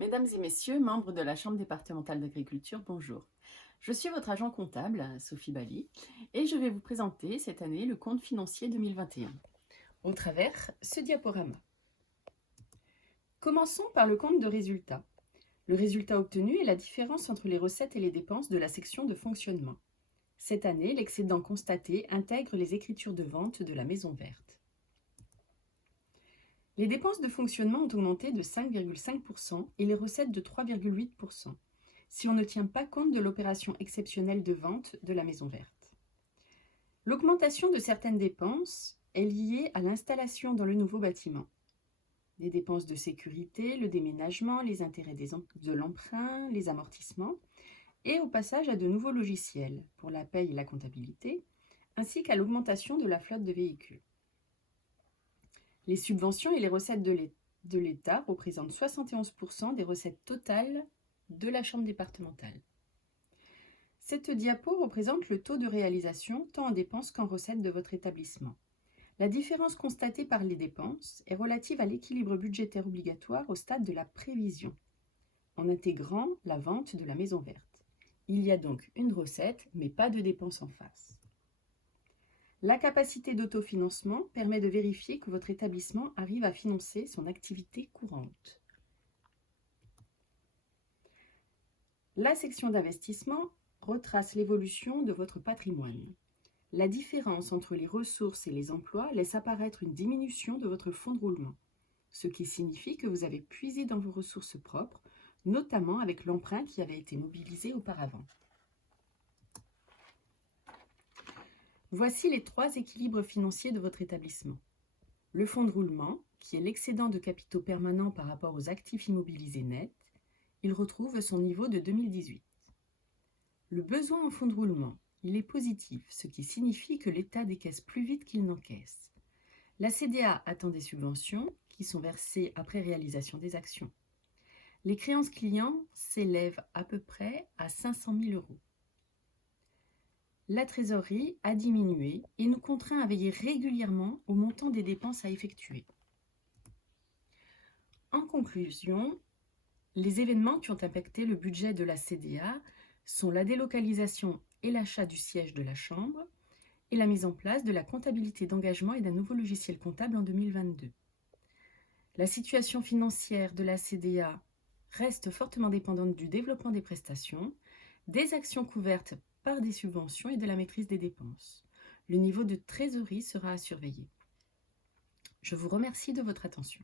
Mesdames et messieurs, membres de la Chambre départementale d'agriculture, bonjour. Je suis votre agent comptable, Sophie Bali, et je vais vous présenter cette année le compte financier 2021 au travers ce diaporama. Commençons par le compte de résultat. Le résultat obtenu est la différence entre les recettes et les dépenses de la section de fonctionnement. Cette année, l'excédent constaté intègre les écritures de vente de la Maison Verte. Les dépenses de fonctionnement ont augmenté de 5,5% et les recettes de 3,8%, si on ne tient pas compte de l'opération exceptionnelle de vente de la Maison Verte. L'augmentation de certaines dépenses est liée à l'installation dans le nouveau bâtiment. Les dépenses de sécurité, le déménagement, les intérêts de l'emprunt, les amortissements, et au passage à de nouveaux logiciels pour la paye et la comptabilité, ainsi qu'à l'augmentation de la flotte de véhicules. Les subventions et les recettes de l'État représentent 71% des recettes totales de la Chambre départementale. Cette diapo représente le taux de réalisation tant en dépenses qu'en recettes de votre établissement. La différence constatée par les dépenses est relative à l'équilibre budgétaire obligatoire au stade de la prévision, en intégrant la vente de la Maison Verte. Il y a donc une recette, mais pas de dépenses en face. La capacité d'autofinancement permet de vérifier que votre établissement arrive à financer son activité courante. La section d'investissement retrace l'évolution de votre patrimoine. La différence entre les ressources et les emplois laisse apparaître une diminution de votre fonds de roulement, ce qui signifie que vous avez puisé dans vos ressources propres, notamment avec l'emprunt qui avait été mobilisé auparavant. Voici les 3 équilibres financiers de votre établissement. Le fonds de roulement, qui est l'excédent de capitaux permanents par rapport aux actifs immobilisés nets, il retrouve son niveau de 2018. Le besoin en fonds de roulement, il est positif, ce qui signifie que l'État décaisse plus vite qu'il n'encaisse. La CDA attend des subventions qui sont versées après réalisation des actions. Les créances clients s'élèvent à peu près à 500 000 €. La trésorerie a diminué et nous contraint à veiller régulièrement au montant des dépenses à effectuer. En conclusion, les événements qui ont impacté le budget de la CDA sont la délocalisation et l'achat du siège de la Chambre et la mise en place de la comptabilité d'engagement et d'un nouveau logiciel comptable en 2022. La situation financière de la CDA reste fortement dépendante du développement des prestations, des actions couvertes par des subventions et de la maîtrise des dépenses. Le niveau de trésorerie sera à surveiller. Je vous remercie de votre attention.